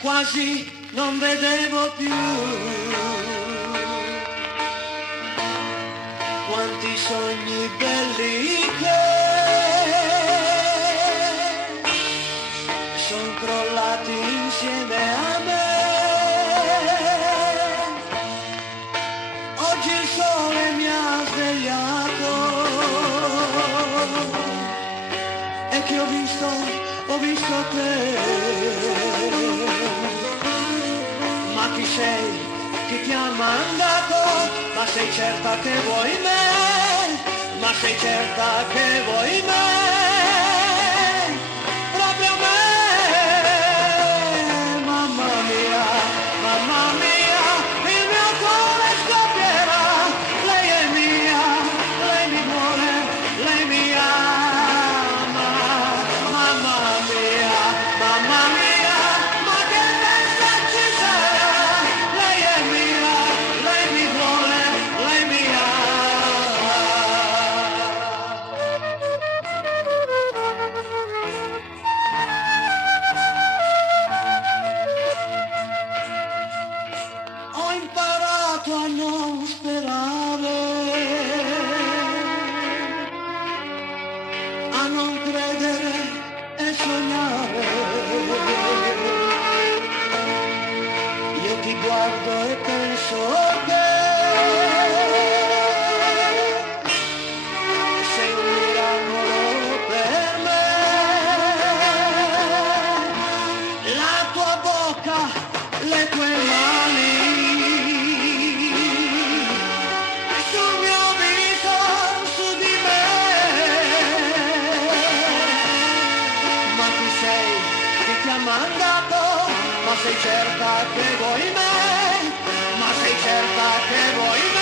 quasi non vedevo più. Quanti sogni belli che son crollati insieme a me. Oggi il sole mi ha svegliato e che ho visto te. Ma chi sei? Chi ti ha mandato? Ma sei certa che vuoi me? Ma sei certa che vuoi me? Proprio me? Mamma mia, il mio cuore scoppierà. Lei è mia, lei mi vuole, lei mi ama. Mamma mia, ma che festa ci sarà? Lei è mia, lei mi vuole, lei mi ama. Ho imparato a non sperare, a non credere e sognare. Io ti guardo e penso che sei un miracolo per me. La tua bocca, le tue mani, sul mio viso, su di me. Ma chi sei? Chi ti ha mandato? Ma sei certa che vuoi me? Ma sei certa che vuoi me?